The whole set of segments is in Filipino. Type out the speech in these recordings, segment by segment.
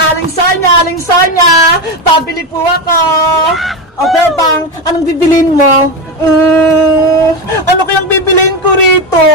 Aling Sonya, pabili po ako. O, Bebang, anong bibilin mo? Ano kayang bibilin ko rito?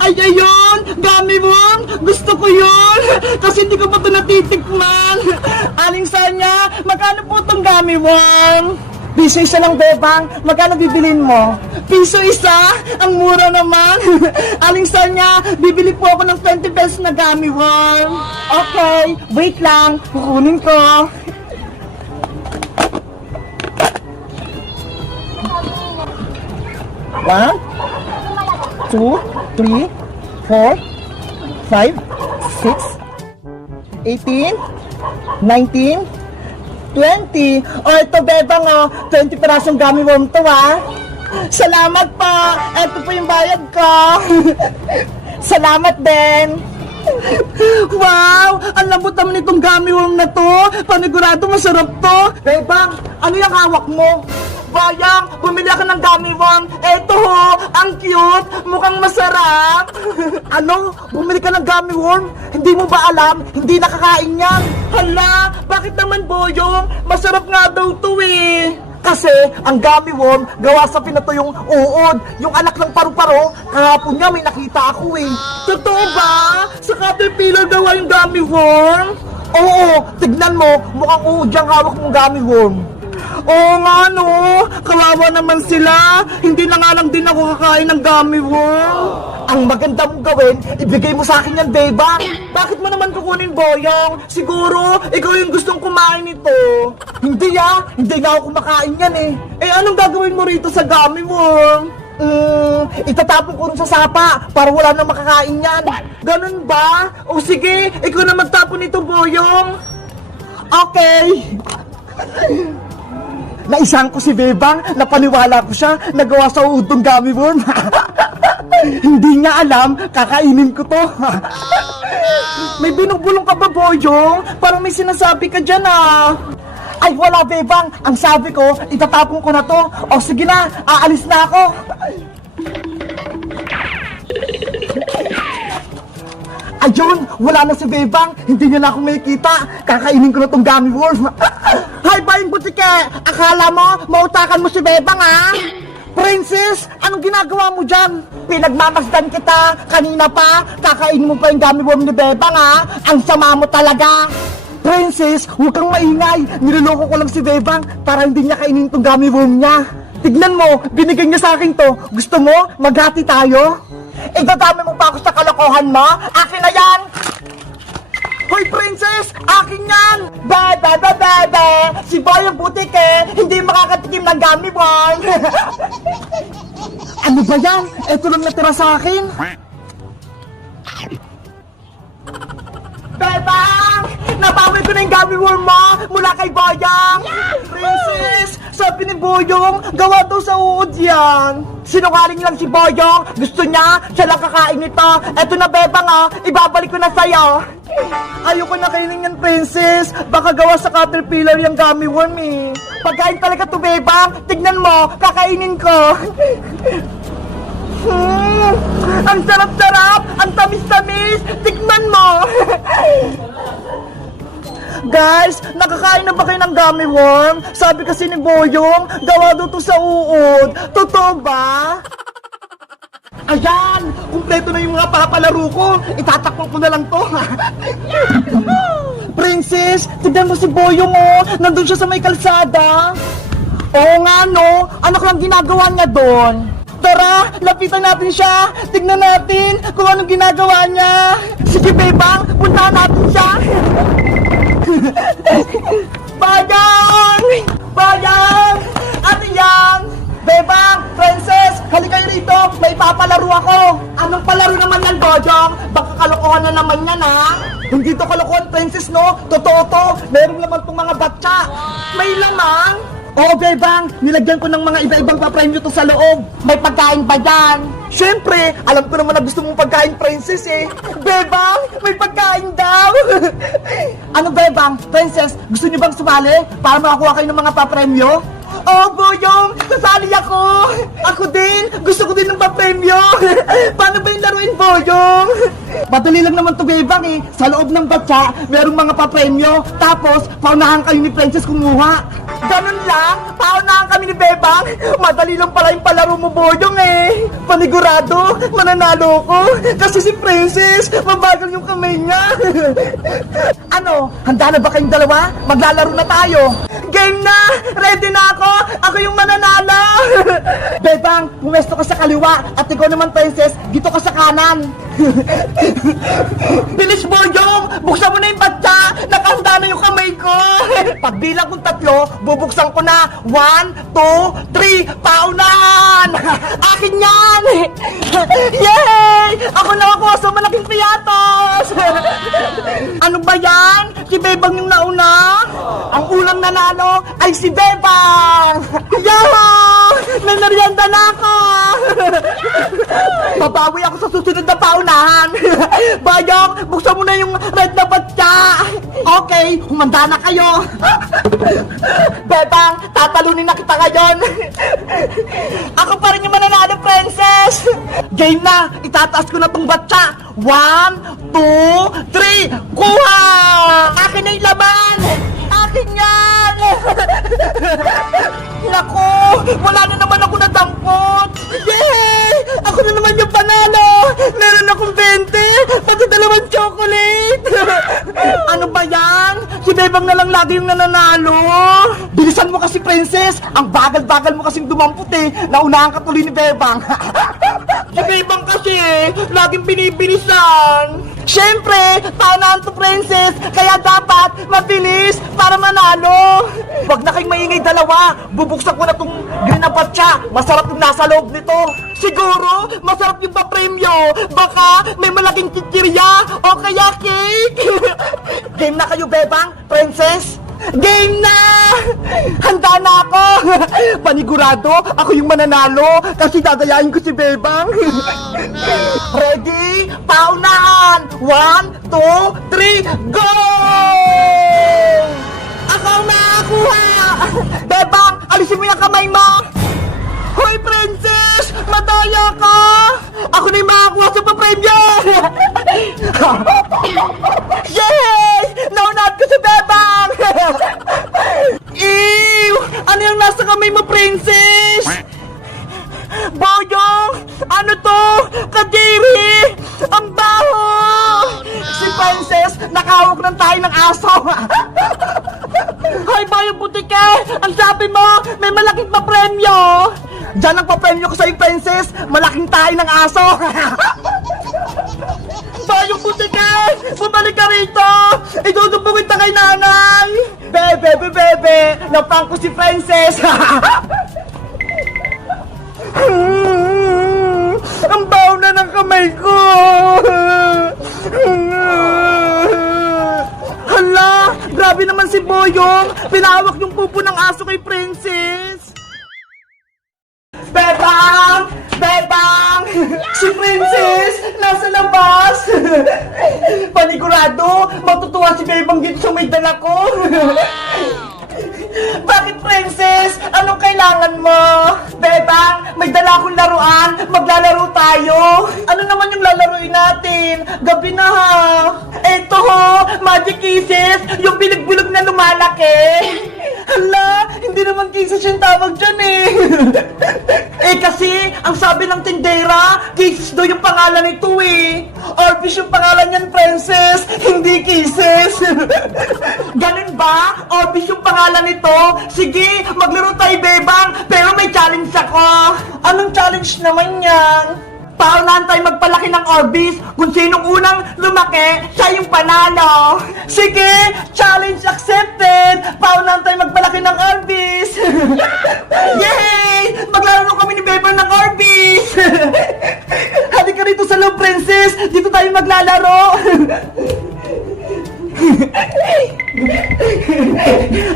Ay, ayun! Gummy worm! Gusto ko yun! Kasi hindi ko pa ito natitikman. Aling Sonya, magkano po itong gummy worm? Piso isa lang, Bebang. Magkano bibilin mo? Piso isa? Ang mura naman. Aling Sonya, bibili po ako ng 20 pesos na gummy worm. Okay, wait lang. Kukunin ko. One, two, three, four, 5, 6, 18, 19, 20. O, ito, Bebang, 20 pirasong gummy worm to, Salamat po. Ito po yung bayad ko. Salamat din. Wow! Ang lambot naman itong gummy worm na to. Panigurado masarap to. Bebang, ano yung hawak mo? Bayang, bumili ako ng gummy worm. Eto ho, ang cute. Mukhang masarap. Ano? Bumili ka ng gummy worm? Hindi mo ba alam? Hindi nakakain yan. Hala, bakit naman, Boyong? Masarap nga daw to eh. Kasi ang gummy worm gawa sa pinatuyong uod. Yung anak ng paru-paro, kahapon nga may nakita ako eh. Totoo ba? Sa Caterpillar daw yung gummy worm? Oo, tignan mo, mukhang uod yung hawak mong gummy worm. Oo nga no, kawawa naman sila. Hindi na nga lang din ako kakain ng gummy worm. Ang maganda mong gawin, ibigay mo sa akin yan, Bebang. Bakit mo naman kukunin, Boyong? Siguro, ikaw yung gustong kumain nito. Hindi hindi nga ako kumakain yan eh. Eh anong gagawin mo rito sa gummy worm? Itatapon ko rin sa sapa para wala nang makakain yan. Ganun ba? O sige, ikaw na magtapon nito, Boyong. Okay. Naisahan ko si Bebang, napaniwala ko siya, nagawa sa udong gummy worm. Hindi niya alam, kakainin ko to. May binubulong ka ba, Boyong? Parang may sinasabi ka dyan Ay, wala, Bebang. Ang sabi ko, itatapon ko na to. O sige na, aalis na ako. Ayun, wala na si Bebang. Hindi niya na ako makikita. Kakainin ko na tong gummy worm. Hi, Bayang Butike! Akala mo, mautakan mo si Bebang, Princess, anong ginagawa mo dyan? Pinagmamasdan kita, kanina pa, kakainin mo pa yung gummy worm ni Bebang, Ang sama mo talaga. Princess, huwag kang maingay. Niloloko ko lang si Bebang para hindi niya kainin tong gummy worm niya. Tignan mo, binigay niya sa akin to. Gusto mo, maghati tayo? Idadami mo pa ako sa kalokohan mo? Akin na yan! Hoy, Princess! Akin yan! Bebe! Si Bayang Butike, hindi makakatikim ng gummy worm! Ano ba yan? Ito lang natira sa akin. Bebang! Nabawi ko na yung gummy worm mo mula kay Bayang! Princess! Sabi ni Boyong, gawa daw sa uod yan. Sinungaling lang si Boyong. Gusto niya, siya lang kakain nito. Eto na, Bebang, ibabalik ko na sa'yo. Ayoko na kainin yan, Princess. Baka gawa sa Caterpillar yung gummy worm eh. Pagkain talaga to, Bebang. Tignan mo, kakainin ko. Ang sarap-sarap! Ang tamis-tamis! Tignan mo! Guys, nakakain na ba kayo ng gummy worm? Sabi kasi ni Boyong, gawa daw to sa uod. Totoo ba? Ayan! Kumpleto na yung mga papalaro ko. Itatakbo ko na lang to. Princess, tignan mo si Boyong nandun siya sa may kalsada. Oo nga no, ano lang ginagawa niya doon? Tara, lapitan natin siya. Tignan natin kung anong ginagawa niya. Sige, Bebang, puntahan natin siya. Bayang! Bayang! Ate yan! Bebang! Princess! Halika kayo rito! May papalaro ako! Anong palaro naman yan, Boyong? Baka kalokohan na naman yan, Hindi to kalokohan, Princess, no? Totoo to! Meron naman tong mga batsa! May lamang! Oo, Bebang! Nilagyan ko ng mga iba-ibang papremyo to sa loob! May pagkain ba dyan? Siyempre! Alam ko naman na gusto mong pagkain, Princess, Bebang! May pagkain daw! Ano, Bebang? Princess, gusto niyo bang sumali para makakuha kayo ng mga papremyo? Oh, Boyong! Kasali ako! Ako din! Gusto ko din ng papremyo! Paano ba yung laruin, Boyong? Madali lang naman to, Bebang eh. Sa loob ng batya, merong mga papremyo. Tapos, paunahan kayo ni Princess kumuha. Ganun lang? Paunahan kami ni Bebang? Madali lang pala yung palaro mo, Boyong eh. Panigurado, mananalo ko. Kasi si Princess, mabagal yung kamay niya. Ano, handa na ba kayong dalawa? Maglalaro na tayo. Game na! Ready na ako! Ako yung mananalo! Bebang, pumesto ka sa kaliwa at ikaw naman, Princess, dito ka sa kanan. Bilis, Boyong! Buksan mo na yung batya! Nakahanda na yung kamay ko! Pagbilang kong 3, bubuksan ko na. 1, 2, 3, paunan! Akin yan! Yay! Ako nakakuha sa malaking piyatos! Ano ba yan? Si Bebang yung nauna? Ang unang nanalo ay si Bebang! Yahoo! Nanarianda na ako! Babawi ako sa susunod na paunahan! Bayong, buksan mo na yung red na batya! Okay, humanda na kayo! Bebang, tatalunin na kita ngayon! Ako pa rin yung mananalo, Princess! Game na! Itataas ko na tong batya! 1, 2, 3, kuha! Akin na yung laban! Akin yan! Naku! Wala na naman ako nadampot! Yay! Ako na naman yung panalo! Meron akong 20! Pati 2 chocolate! Ano ba yan? Si Bebang na lang lagi yung nananalo! Bilisan mo kasi, Princess! Ang bagal-bagal mo kasing dumampot eh! Naunahan ka tuloy ni Bebang! Si Bebang kasi laging binibilisan! Siyempre, paunahan to, Princess! Kaya dapat mabilis para manalo! Huwag na kayong maingay dalawa! Bubuksan ko na tong green na batya! Masarap yung nasa loob nito! Siguro, masarap yung papremyo! Baka may malaking kikirya o kaya cake! Game na kayo, Bebang, Princess! Game na! Handa na ako! Panigurado, ako yung mananalo kasi dadayain ko si Bebang. Ready? Paunahan! 1, 2, 3, go! Ako ang nakakuha! Bebang, alisin mo yung kamay mo! Hoy, Princess! Madaya ka! Ako na yung makakuha sa papremyo! Yay! Naunat ko si Bebang! Ew! Ano yung nasa kamay mo, Princess? Boyong! Ano to? Kadiri! Ang baho! Si Princess, nakahawak ng tayo ng aso! Hoy, Boyong Butike! Ang sabi mo, may malaking papremyo! Diyan ang papremyo ko sa'yo, Princess! Malaking tayo ng aso! Boyong Butike! Bumalik ka rito! Idudubong kita kay nanay! Bebe! Napang ko si Princess! Ang baho na ng kamay ko! Hala! Grabe naman si Boyong! Pinahawak yung pupo ng aso kay Princess! Bebang! Bebang! Si Princess! Nasa labas! Panigurado! Matutuwa si Bebang dito sa may dala ko! Bakit, Princess? Anong kailangan mo? Bebang, may dala akong laruan. Maglalaro tayo. Ano naman yung lalaruin natin? Gabi na ha. Eto ho, Magic Kisses. Yung bilig-bilig na lumalaki. Hala, hindi naman kisses yung tawag dyan eh. Eh kasi, ang sabi ng tindera, Kisses daw yung pangalan nito eh. Orbish yung pangalan niyan, Princess. Hindi Kisses. Ganun ba? Orbish yung pangalan nito? Sige, maglaro tayo, Bebang. Pero may challenge ako. Anong challenge naman yan? Paunahan tayo magpalaki ng Orbis. Kung sinong unang lumaki, siya yung panalo. Sige, challenge accepted. Paunahan tayo magpalaki ng Orbis. Yay! Maglaro kami ni Bebang ng Orbis. Halika rito sa loob, Princess. Dito tayo maglalaro.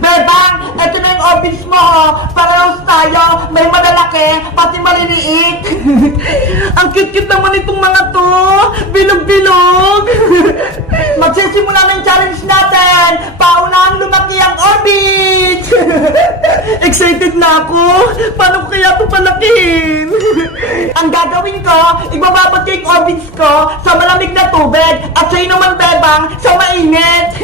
Bebang, eto na yung Orbis mo. Parehas tayo. May malalaki, pati maliliit. Ang cute-cute naman itong mga to. Bilog-bilog. Magsisimula na yung challenge natin. Paunahang lumaki ang Orbis. Excited na ako! Paano ko kaya ito palakihin? Ang gagawin ko, ibababad ko yung orbits ko sa malamig na tubig at sa'yo naman, Bebang, sa mainit!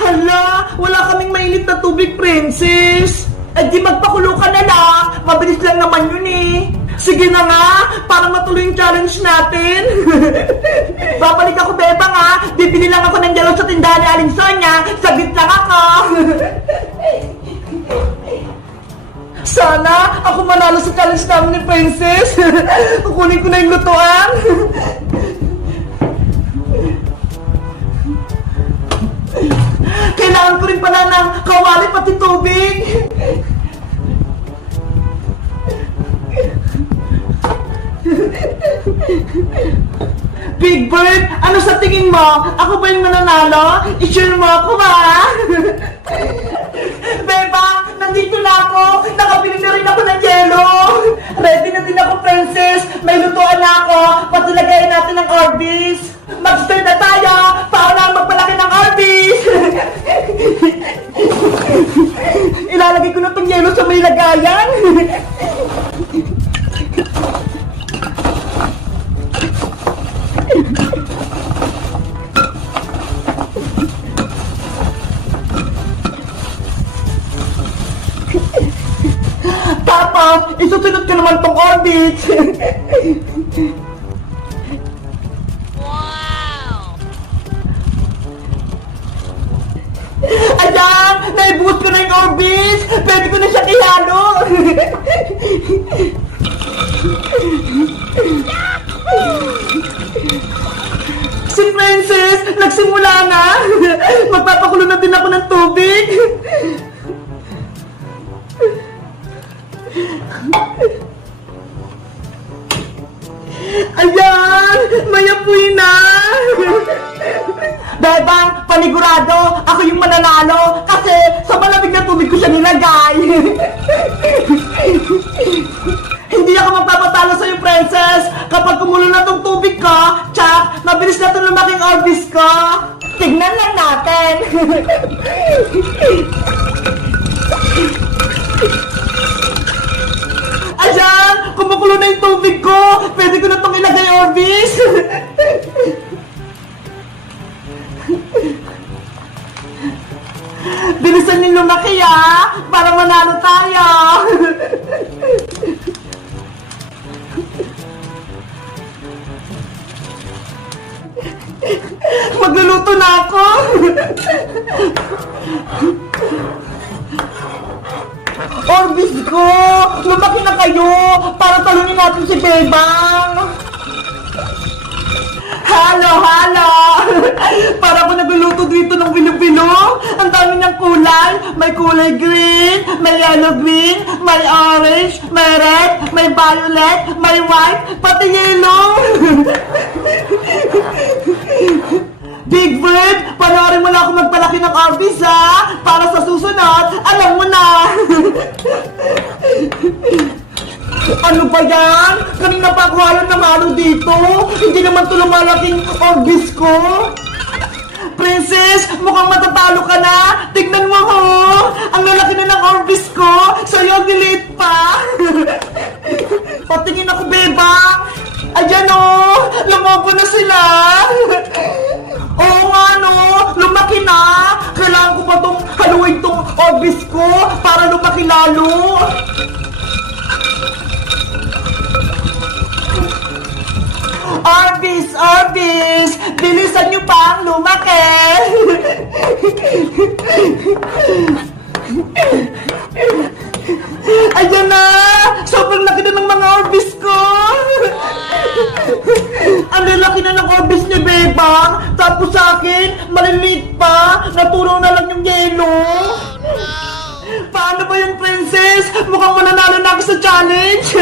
Hala, wala kaming mainit na tubig, Princess! Eh di magpakulo ka na lang! Mabilis lang naman yun eh! Sige na nga, para matuloy yung challenge natin! Babalik ako, Bebang ha! Bibili lang ako ng gelo sa tindahan ni Aling Sonia! Saglit lang ako! Sana ako manalo sa challenge namin ni Princess. Kukunin ko na yung lutuan. Kailangan ko rin pala ng kawali pati tubig. Big Bird, ano sa tingin mo? Ako ba yung mananalo? I-share mo ako ba? Bebang, nandito na ako! Nakabili na rin ako ng yelo! Ready na din ako, Princess! May lutuan na ako! Patulagayin natin ng Orbis! Mag-start na tayo! Paano ang magpalaki ng Orbis? Ilalagay ko na itong yelo sa may lagayan! Tapos, isusunod ko naman tong orbit. Wow! Ayan! Naibuhos ko na yung orbit! Pwede ko na siya ihalo! Si Princess, nagsimula na! Magpapakulo na din ako ng tubig! Ayan! May apoy na! Bebang, panigurado, ako yung mananalo kasi sa malamig na tubig ko siya nilagay! Hindi ako magpapatalo sa'yo, Princess! Kapag kumulo na tong tubig ko, tsak, mabilis na itong lumaking orbis ko! Tignan lang natin! Ayan! Kumukulo na yung tubig ko! Pwede ko na itong ilagay orbis! Bilisan niyo lumaki para manalo tayo! Magluluto na ako! Orbis ko! Lumaki na kayo para talunin natin si Bebang! Halo, halo! Para ako nagluluto dito ng bilo-bilo. Ang dami niyang kulay. May kulay green, may yellow green, may orange, may red, may violet, may white, pati yellow. Big Bird, panoorin mo na ako magpalaki ng orbis ha! Para sa susunod, alam mo na! Ano ba yan? Kanina pa ako ayaw na malo dito! Hindi naman ito lumalaking orbis ko! Princess, mukhang matatalo ka na! Tignan mo ho! Ang lalaki na ng orbis ko! Sa'yo, delete pa! Patingin ako, Bebang! Ayan o! Lumabo na sila! Oo nga no! Lumaki na! Kailangan ko pa itong haluin itong orbis ko para lumaki lalo! Orbis! Orbis! Bilisan niyo pa ang lumaki! Ayan na! Sobrang laki na ng mga orbis ko! Ang lalaki na ng orbis ni Bebang! Tapos sa akin, maliliit pa! Natulong na lang yung yelo! Paano ba yung Princess? Mukhang mananalo na ako sa challenge!